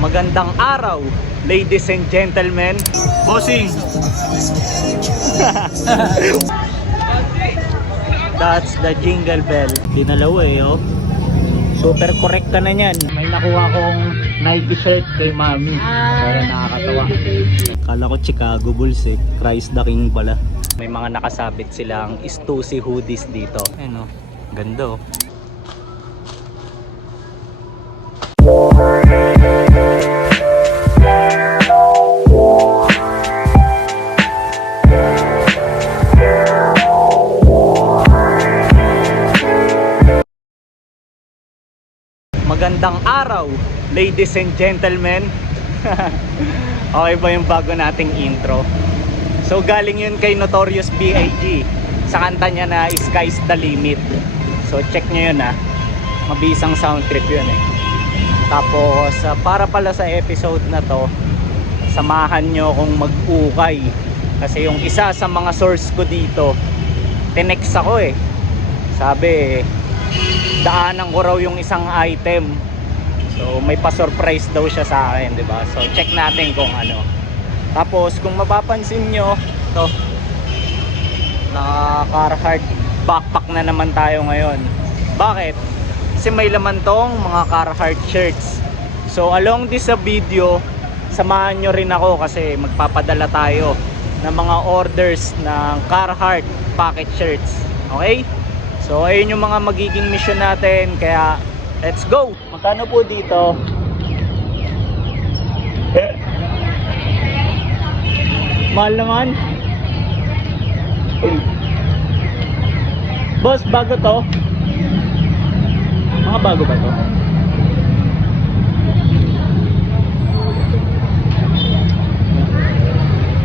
Magandang araw, ladies and gentlemen. Bossing! That's the jingle bell. Dinalaw oh. Super correct ka na yan. May nakuha kong Nike shirt kay Mami. Kaya nakakatawa. Kala ko Chicago Bulls eh. Christ the King pala. May mga nakasabit silang Stussy hoodies dito. Ayun oh. Ganda oh. Magandang araw, ladies and gentlemen. Okay ba yung bago nating intro? So galing yun kay Notorious B.I.G. sa kanta niya na Sky's the Limit. So check nyo yun ha. Mabisang sound trip yun eh. Tapos para pala sa episode na to, samahan nyo akong mag-ukay. Kasi yung isa sa mga source ko dito, tinext ako eh. Sabi daanan ko raw yung isang item. So may pa-surprise daw siya sa akin, 'di ba? So check natin kung ano. Tapos kung mapapansin nyo, to na Carhartt backpack na naman tayo ngayon. Bakit? Kasi may laman tong mga Carhartt shirts. So along this video, samahan nyo rin ako kasi magpapadala tayo ng mga orders ng Carhartt pocket shirts. Okay? So ayun yung mga magiging mission natin, kaya let's go! Magkano po dito? Mahal naman. Boss, bago to? Mga bago ba to?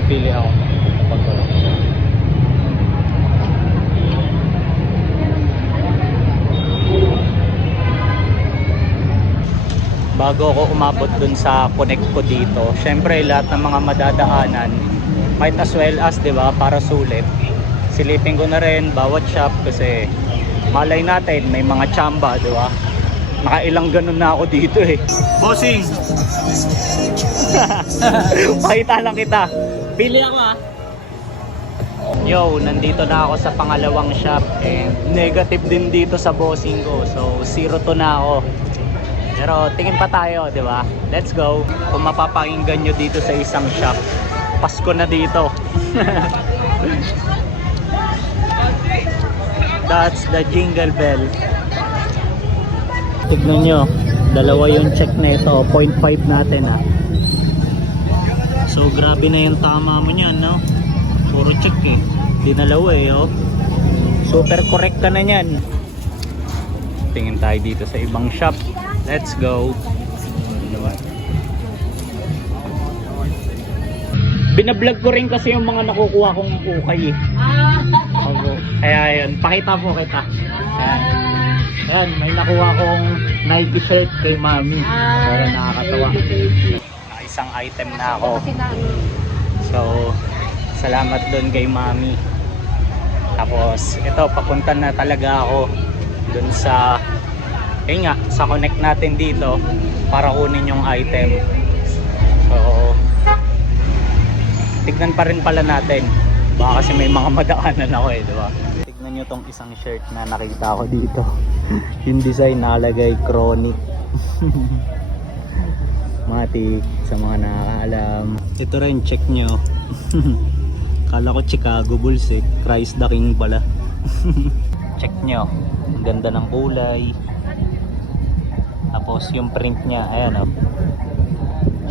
Pili ako. Bago ako umabot dun sa connect ko dito, syempre lahat ng mga madadaanan might as well as, diba, para sulit, silipin ko na rin bawat shop kasi malay natin may mga tsamba, diba? Nakailang ganun na ako dito eh. Bossing! Pakita lang kita. Pili ako ah. Yo, nandito na ako sa pangalawang shop and negative din dito sa bossing ko. So 0 to na ako. Pero tingin pa tayo, di ba? Let's go. Kung mapapakinggan nyo dito sa isang shop, Pasko na dito. That's the jingle bell. Tignan nyo, dalawa yung check na ito. 0.5 natin ah. So grabe na yung tama mo nyan, no? Puro check eh. Dinalawa eh, oh. Super correct ka na nyan. Tingin tayo dito sa ibang shop. Let's go. Binablog ko rin kasi yung mga nakukuha kong ukay eh. Kaya yun, pakita po kita. Ayan, may nakuha kong Nike shirt kay Mami. Kaya nakakatawa. Isang item na ako. So, salamat doon kay Mami. Tapos, ito, papunta na talaga ako doon sa nga, sa connect natin dito para kunin yung item. So tignan pa rin pala natin, baka kasi may mga madaanan ako eh, diba? Tignan nyo tong isang shirt na nakita ko dito. Yung design nakalagay Chronic. Matik sa mga nakakaalam. Ito rin, check nyo. Kala ko Chicago Bulls eh. Christ the King pala. Check nyo, ang ganda ng kulay. Tapos yung print niya, ayan oh,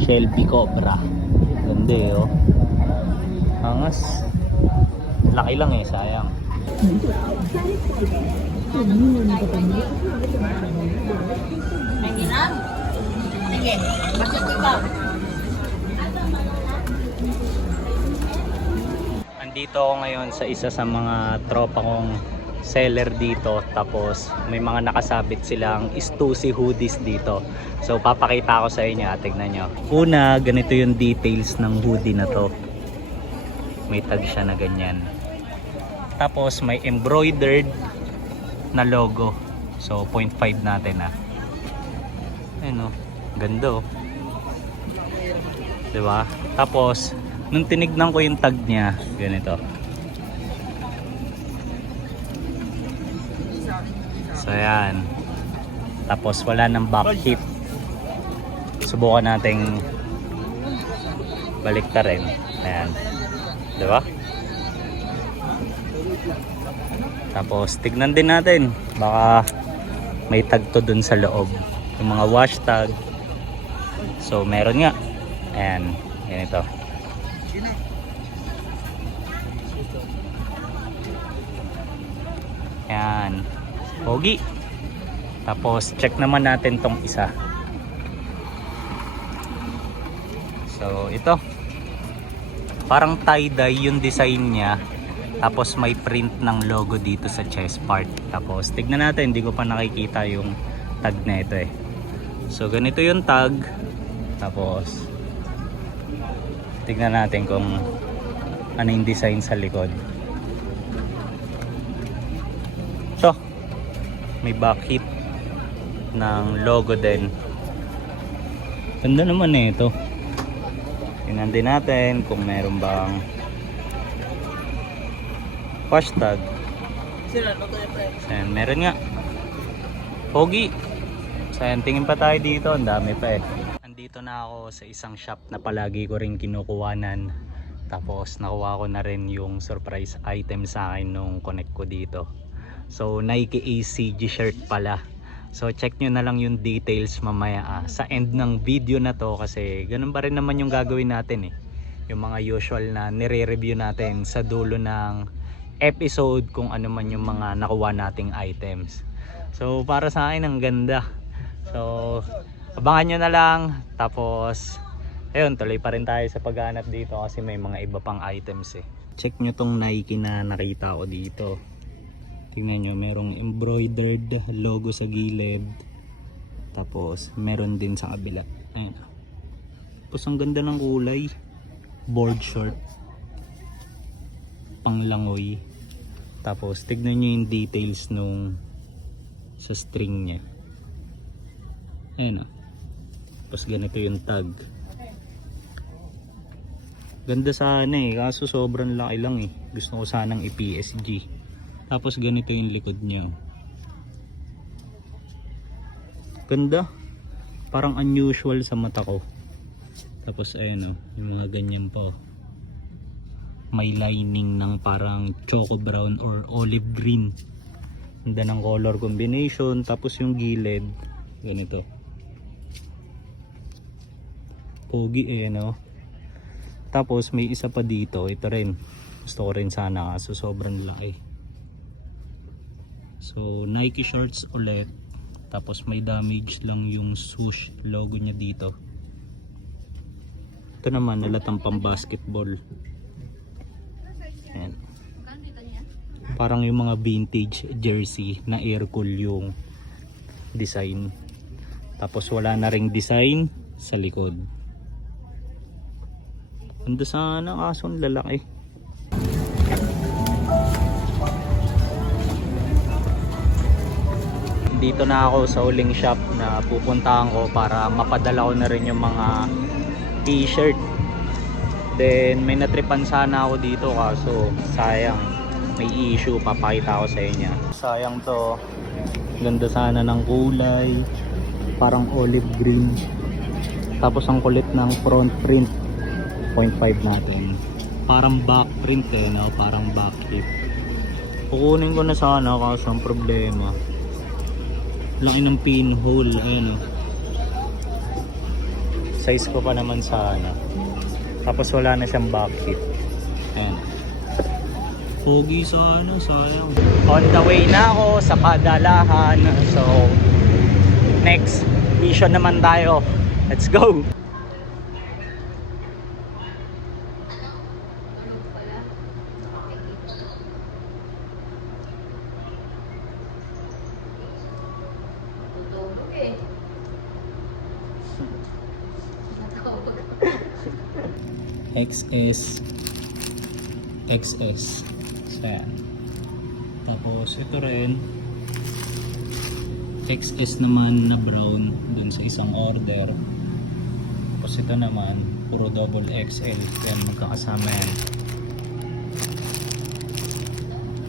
Shelby Cobra. Ganda eh oh. Angas. Laki lang eh, sayang. Sige, masuk ikaw. Andito ako ngayon sa isa sa mga tropa kong seller dito, tapos may mga nakasabit silang Stussy hoodies dito. So papakita ko sa inyo, tignan nyo. Una, ganito yung details ng hoodie na to. May tag siya na ganyan. Tapos may embroidered na logo. So 0.5 natin ah. Ayun oh, ganda oh. 'Di ba? Tapos nung tinignan ko yung tag niya, ganito. So ayan. Tapos wala nang back hip. Subukan nating balik ta rin. Ayan. 'Di ba? Tapos tignan din natin, baka may tag to dun sa loob, yung mga wash tag. So meron nga. Ayan, ganito. Ayan, pogi. Tapos check naman natin tong isa. So ito, parang tie-dye yung design niya. Tapos may print ng logo dito sa chest part. Tapos tignan natin, hindi ko pa nakikita yung tag na ito eh. So ganito yung tag. Tapos tignan natin kung ano yung design sa likod. Ito, may back hip ng logo din. Ganda naman eh ito. Tignan din natin kung meron bang hashtag. Ayan, meron nga. Pogi. So ayan, tingin pa tayo dito. Ang dami pa eh. Andito na ako sa isang shop na palagi ko rin kinukuhanan. Tapos nakuha ko na rin yung surprise item sa akin nung connect ko dito. So Nike ACG shirt pala. So check nyo na lang yung details mamaya sa end ng video na to. Kasi ganun pa rin naman yung gagawin natin eh. Yung mga usual na nire-review natin sa dulo ng episode kung ano man yung mga nakuha nating items. So para sa akin ang ganda. So abangan nyo na lang. Tapos ayun, tuloy pa rin tayo sa paghanap dito kasi may mga iba pang items eh. Check nyo tong Nike na nakita ko dito. Tingnan nyo, merong embroidered logo sa gilid. Tapos meron din sa kabila. Ayun. Tapos ang ganda ng kulay. Board short, panglangoy. Tapos tignan nyo yung details nung sa string nya. Ayan o. Tapos ganito yung tag. Ganda sana eh, kaso sobrang laki lang eh. Gusto ko sanang i-PSG. Tapos ganito yung likod nya. Ganda. Parang unusual sa mata ko. Tapos ayan o, yung mga ganyan pa. May lining ng parang choco brown or olive green. Ganda ng color combination. Tapos yung gilid ganito. Pogi eh no. Tapos may isa pa dito. Ito rin. Gusto ko rin sana kaso sobrang laki. So Nike shorts ulit. Tapos may damage lang yung swoosh logo nya dito. Ito naman nalatang pang basketball. Ayan. Parang yung mga vintage jersey na air cool yung design. Tapos wala na ring design sa likod. Ganda sana kaso ang lalaki. Dito na ako sa huling shop na pupuntahan ko para mapadala ko na rin yung mga t-shirt. Then may natripan sana ako dito kaso sayang, may issue, papakita ko sa inyo. Sayang to. Ganda sana ng kulay, parang olive green. Tapos ang kulit ng front print 0.5 natin. Parang back print eh, no? Parang back hip. Kukunin ko na sana kaso ang problema, laki ng pinhole. Ayun, size ko pa naman sana. Tapos wala na siyang back hip. Ayan. Pogi sana, sayang. On the way na ako sa padalahan. So next mission naman tayo. Let's go. XS XS. So yan. Tapos ito rin XS naman na brown dun sa isang order. Tapos Tapos ito naman, puro double XL. Yan, magkakasama yan.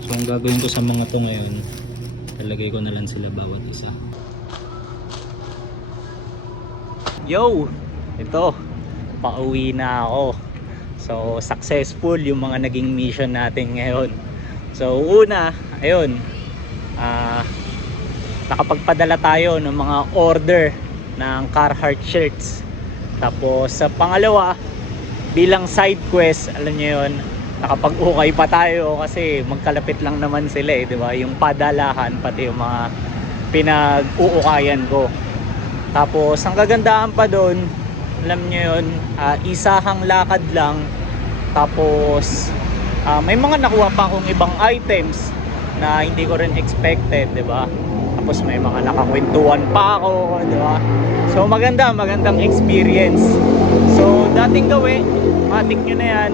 So ang gagawin ko sa mga to ngayon, talagay ko na lang sila bawat isa. Yo! Ito, pauwi na ako. So successful yung mga naging mission natin ngayon. So una, ayun, nakapagpadala tayo ng mga order ng Carhartt shirts. Tapos sa pangalawa, bilang side quest, alam niyo yun, nakapag-ukay pa tayo kasi magkalapit lang naman sila eh, di ba? Yung padalahan, pati yung mga pinag-uukayan ko. Tapos ang kagandahan pa doon, alam niyo yun, isahang lakad lang. Tapos may mga nakuha pa akong ibang items na hindi ko rin expected, di ba? Tapos may mga nakakwentuhan pa ako, di ba? So magandang experience. So dating gawin, matik nyo na yan.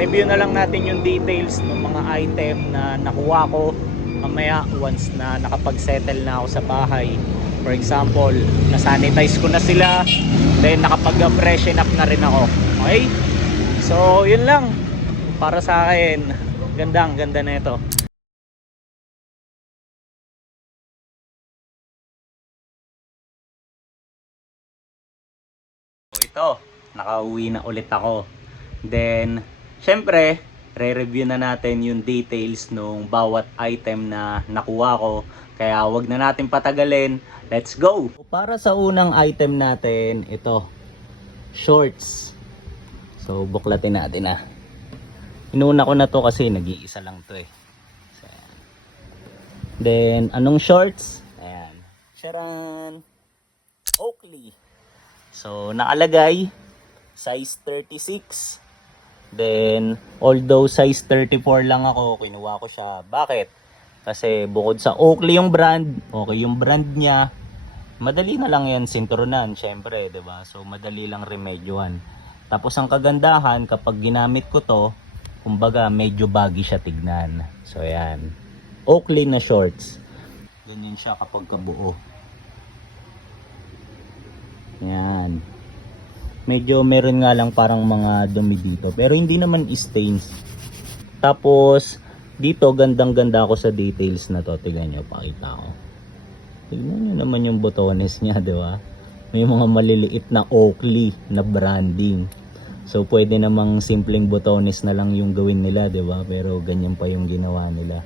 Review na lang natin yung details ng mga item na nakuha ko mamaya once na nakapag-settle na ako sa bahay. For example, na-sanitize ko na sila, then nakapag-freshen up na rin ako. Okay? So yun lang para sa akin. Ganda na ito. Ito, nakauwi na ulit ako. Then, syempre, re-review na natin yung details ng bawat item na nakuha ko. Kaya wag na natin patagalin. Let's go! Para sa unang item natin, ito, shorts. So, buklatin natin na. Inuna ko na to kasi nag-iisa lang to eh. So, then, anong shorts? Ayan. Charan! Oakley. So, nakalagay size 36. Then, although size 34 lang ako, kinuha ko siya. Bakit? Kasi bukod sa Oakley yung brand, okay yung brand niya, madali na lang yan sinturunan, syempre, 'di ba? So, madali lang remedyohan. Tapos ang kagandahan, kapag ginamit ko to, kumbaga medyo baggy siya tignan. So, ayan. Oakley na shorts. Ganyan siya kapag kabuo. Yan. Medyo meron nga lang parang mga dumi dito. Pero hindi naman stains. Tapos, dito gandang-ganda ako sa details na to. Tignan nyo, pakita ko. Tignan nyo naman yung botones niya, di ba? May mga maliliit na Oakley na branding. So, pwede namang simpleng botones na lang yung gawin nila, di ba? Pero ganyan pa yung ginawa nila.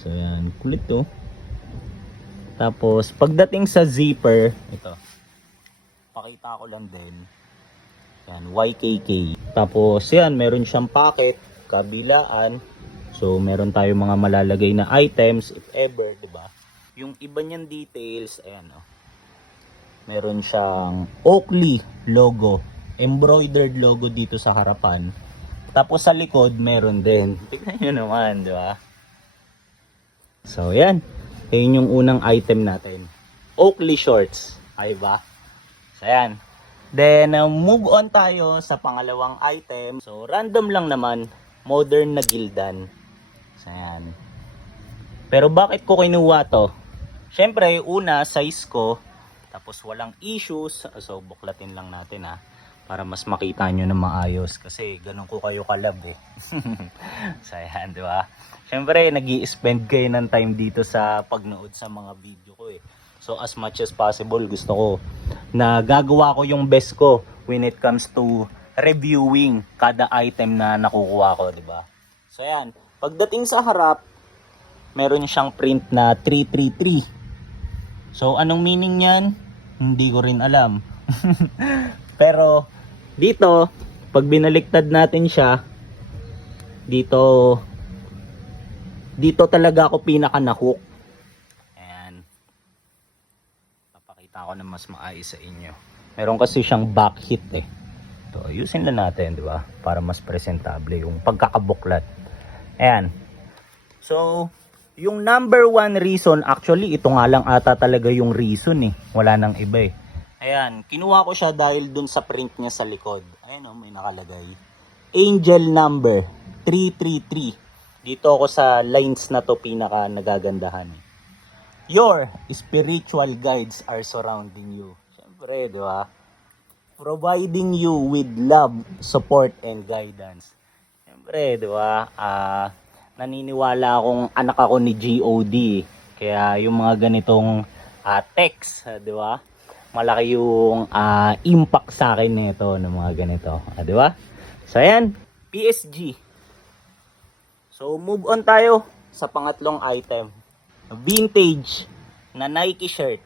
So, yan. Kulit to. Tapos, pagdating sa zipper, ito. Pakita ko lang din. Yan, YKK. Tapos yan, meron siyang pocket, kabilaan. So meron tayong mga malalagay na items if ever, 'di ba? Yung iba niyang details, ayan oh. Meron siyang Oakley logo, embroidered logo dito sa harapan. Tapos sa likod meron din. Tingnan niyo naman, 'di ba? So yan. Ayun yung unang item natin. Oakley shorts, ay ba? So yan. Then, move on tayo sa pangalawang item. So, random lang naman. Modern na gildan. So, yan. Pero bakit ko kinuha to? Siyempre, una, size ko. Tapos, walang issues. So, buklatin lang natin ha. Para mas makita nyo na maayos. Kasi, ganun ko kayo kalab eh. So, yan, di ba? Siyempre, nag-i-spend kayo ng time dito sa pagnood sa mga video ko eh. So as much as possible gusto ko na gagawa ko yung best ko when it comes to reviewing kada item na nakukuha ko, di ba? So ayan, pagdating sa harap, meron siyang print na 333. So anong meaning niyan? Hindi ko rin alam. Pero dito, pag binaliktad natin siya, dito talaga ako pinaka na-hook. Ako na mas maayos sa inyo. Meron kasi siyang back hit eh. So, ayusin lang natin, di ba? Para mas presentable yung pagkakabuklat. Ayan. So, yung number one reason, actually, ito nga lang ata talaga yung reason eh. Wala nang iba eh. Ayan, kinuha ko siya dahil dun sa print niya sa likod. Ayan o, may nakalagay. Angel number 333. Dito ako sa lines na to pinaka nagagandahan eh. Your spiritual guides are surrounding you. Siyempre, di ba? providing you with love, support, and guidance. Siyempre, di ba? Naniniwala akong anak ako ni GOD. Kaya yung mga ganitong text, di ba? Malaki yung impact sa akin nito ng mga ganito. Di ba? So, ayan. PSG. So, move on tayo sa pangatlong item. Vintage na Nike shirt.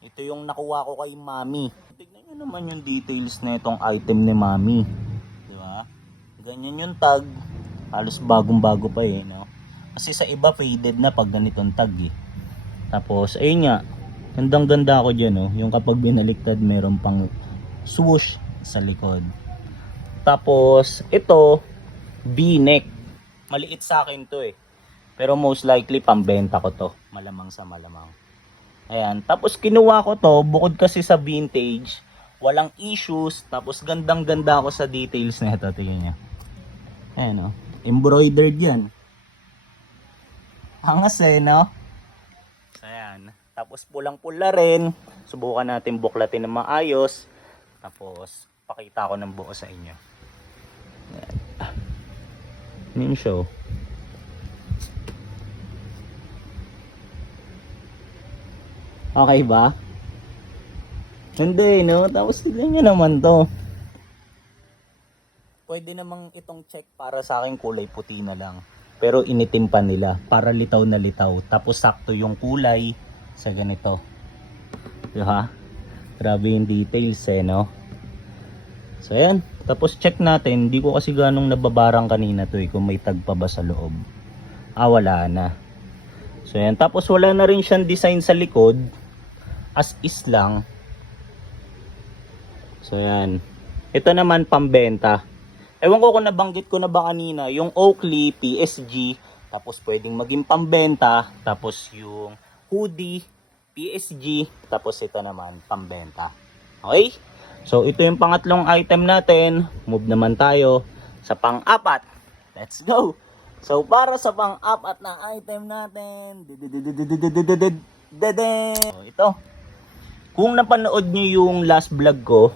Ito yung nakuha ko kay Mami. Tignan nyo naman yung details na itong item ni Mami. Di ba? Ganyan yung tag. Halos bagong-bago pa eh. No? Kasi sa iba faded na pag ganitong tag eh. Tapos, ayun nga. Gandang-ganda ako dyan. Oh. Yung kapag binaliktad, meron pang swoosh sa likod. Tapos, ito, V-neck. Maliit sa akin to eh. Pero most likely, pambenta ko to. Malamang sa malamang. Ayan. Tapos, kinuha ko to. Bukod kasi sa vintage, walang issues. Tapos, gandang-ganda ako sa details na ito. Tingnan nyo. Ayan o. Embroidered yan. Angas eh, no? Ayan. Tapos, pulang-pula rin. Subukan natin buklatin ng maayos. Tapos, pakita ko ng buo sa inyo. Ayan. Yun siya. Okay ba? Hindi, no? Tapos tignan nyo naman to. Pwede namang itong check para sa akin kulay puti na lang. Pero initim pa nila para litaw na litaw. Tapos sakto yung kulay sa ganito. Diba? Grabe yung details eh, no? So ayan. Tapos check natin. Hindi ko kasi ganong nababarang kanina to eh. Kung may tag pa ba sa loob. Wala na. So ayan. Tapos wala na rin siyang design sa likod. As is lang. So yan. Ito naman pambenta. Ewan ko kung nabanggit ko na ba kanina. Yung Oakley, PSG. Tapos pwedeng maging pambenta. Tapos yung hoodie, PSG. Tapos ito naman pambenta. Okay? So ito yung pangatlong item natin. Move naman tayo sa pang-apat. Let's go! So para sa pang-apat na item natin. Ito. Kung napanood nyo yung last vlog ko,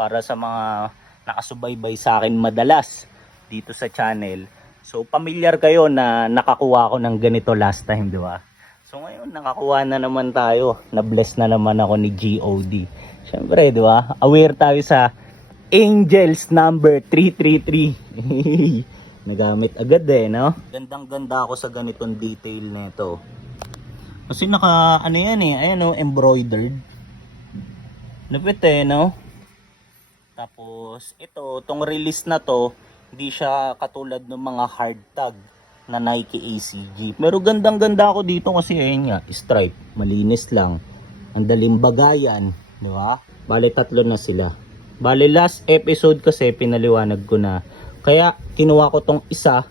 para sa mga nakasubaybay sa akin madalas dito sa channel, so pamilyar kayo na nakakuha ko ng ganito last time, di ba? So ngayon nakakuha na naman tayo, na-bless na naman ako ni GOD. Syempre, di ba? Aware tayo sa Angels number 333. Nagamit agad eh, no? Gandang-ganda ako sa ganitong detail nito. Kasi ano yan eh, ayan o, embroidered. Lapit eh, no? Tapos, tong release na to, hindi siya katulad ng mga hard tag na Nike ACG. Pero gandang-ganda ako dito kasi ayun nga, stripe, malinis lang. Ang daling bagayan, di ba? Bale, 3 na sila. Bale, last episode kasi pinaliwanag ko na. Kaya, kinuha ko tong isa.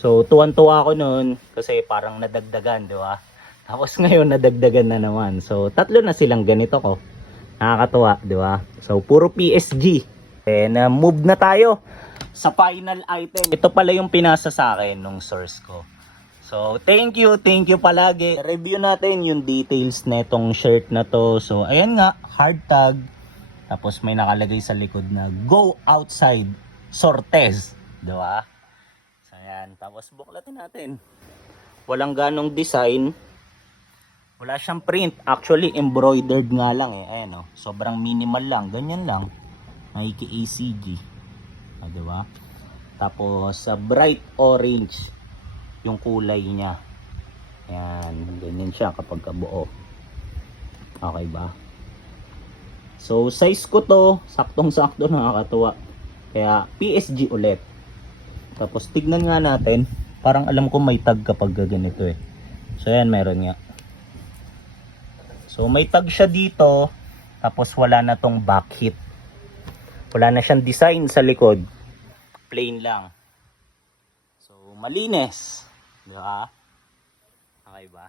So, tuwan-tuwa ako noon kasi parang nadagdagan, di ba? Tapos ngayon nadagdagan na naman. So 3 na silang ganito ko. Nakakatuwa, di ba? So puro PSG. And move na tayo sa final item. Ito pala yung pinasa sa akin nung source ko. So thank you palagi. Review natin yung details na itong shirt na to. So ayan nga, hard tag. Tapos may nakalagay sa likod na go outside Sortes, di ba? So ayan, tapos buklatin natin. Walang ganong design. Wala siyang print. Actually, embroidered nga lang eh. Ayan o. Sobrang minimal lang. Ganyan lang. Nike ACG. Diba? Tapos, bright orange yung kulay niya. Ayan. Ganyan siya kapag kabuo. Okay ba? So, size ko to. Saktong-sakto, nakakatuwa. Kaya, PSG ulit. Tapos, tignan nga natin. Parang alam ko may tag kapag ganito eh. So, ayan, meron nga. So may tag siya dito, tapos wala na tong back hit. Wala na siyang design sa likod. Plain lang. So malinis, di ba? Okay ba?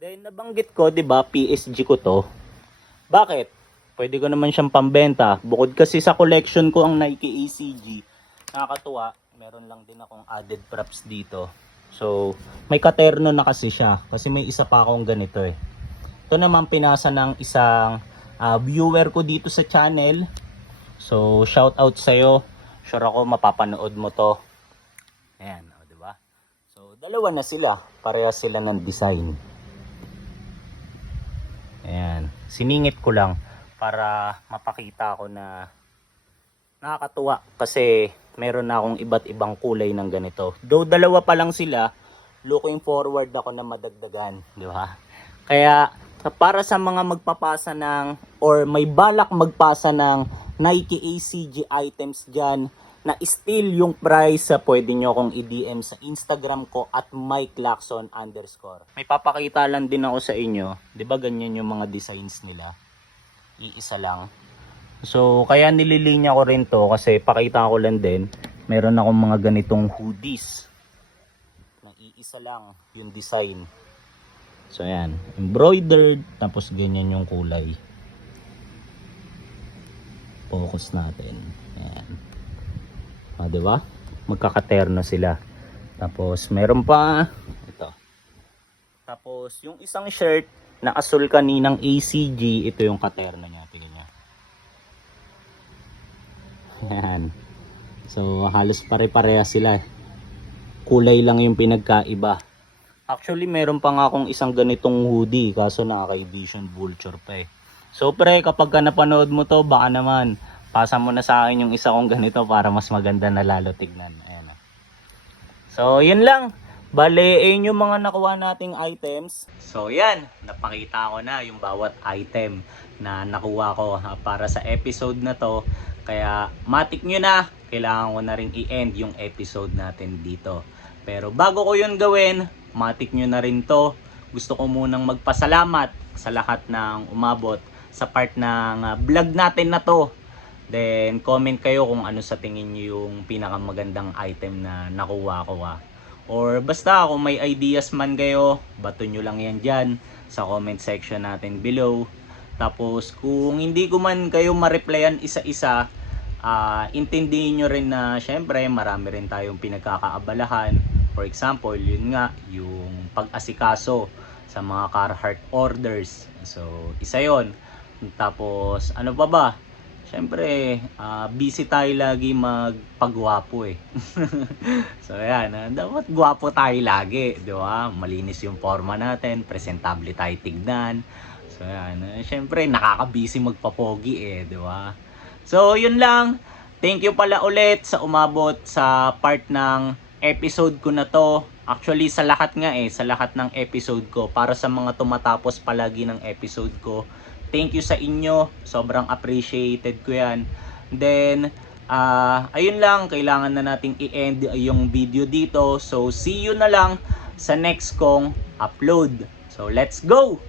Then nabanggit ko, di ba, PSG ko to. Bakit? Pwede ko naman siyang pambenta. Bukod kasi sa collection ko ang Nike ACG, nakakatuwa, meron lang din akong added props dito. So may katerno na kasi siya, kasi may isa pa akong ganito eh. Ito naman pinasa ng isang viewer ko dito sa channel. So shout out sa'yo. Sure ako mapapanood mo to. Ayan, o, diba? So dalawa na sila. Parehas sila ng design. Ayan. Siningit ko lang para mapakita ko na nakakatuwa kasi meron na akong iba't ibang kulay ng ganito. Though dalawa pa lang sila, looking forward ako na madagdagan, di ba? Kaya para sa mga magpapasa ng or may balak magpasa ng Nike ACG items dyan na still yung price, pwede nyo akong i-DM sa Instagram ko at @MikeLacson_. May papakita lang din ako sa inyo, di ba ganyan yung mga designs nila? Iisa lang. So kaya nililinya ko rin to kasi pakita ko lang din, meron akong mga ganitong hoodies na iisa lang yung design. So ayan, embroidered, tapos ganyan yung kulay. Focus natin. Ayan. O, diba? Magkakaterno sila. Tapos meron pa ito. Tapos yung isang shirt na asul kaninang ACG, ito yung katerno niya. Tingnan niyo. Ayan. So halos pare-pareha sila. Kulay lang yung pinagkaiba. Actually meron pa nga akong isang ganitong hoodie, kaso nakaka-Vision Vulture pa eh. So pre, kapag ka napanood mo to, baka naman pasa mo na sa akin yung isa kong ganito para mas maganda na lalo tignan. Ayan. So yun lang. Bale, yun yung mga nakuha nating items. So yan, napakita ko na yung bawat item na nakuha ko para sa episode na to. Kaya matik nyo na, kailangan ko na rin i-end yung episode natin dito. Pero bago ko yun gawin, matik nyo na rin to. Gusto ko munang magpasalamat sa lahat ng umabot sa part ng vlog natin na to. Then comment kayo kung ano sa tingin nyo yung pinakamagandang item na nakuha ko Or basta kung may ideas man kayo, bato nyo lang yan dyan sa comment section natin below. Tapos kung hindi ko man kayo ma-replyan isa-isa, intindihin nyo rin na syempre marami rin tayong pinagkakaabalahan. For example, yun nga, yung pag-asikaso sa mga Carhartt orders. So isa yon. Tapos ano pa ba? Syempre, busy tayo lagi magpagwapo eh. So ayan, dapat gwapo tayo lagi, di ba? Malinis yung forma natin, presentable tayo tignan. So ayan, syempre nakaka-busy magpapogi eh, di ba? So yun lang. Thank you pala ulit sa umabot sa part ng episode ko na to. Actually sa lahat nga sa lahat ng episode ko, para sa mga tumatapos palagi ng episode ko, thank you sa inyo. Sobrang appreciated ko yan. Then, ayun lang. Kailangan na nating i-end yung video dito. So, see you na lang sa next kong upload. So, let's go!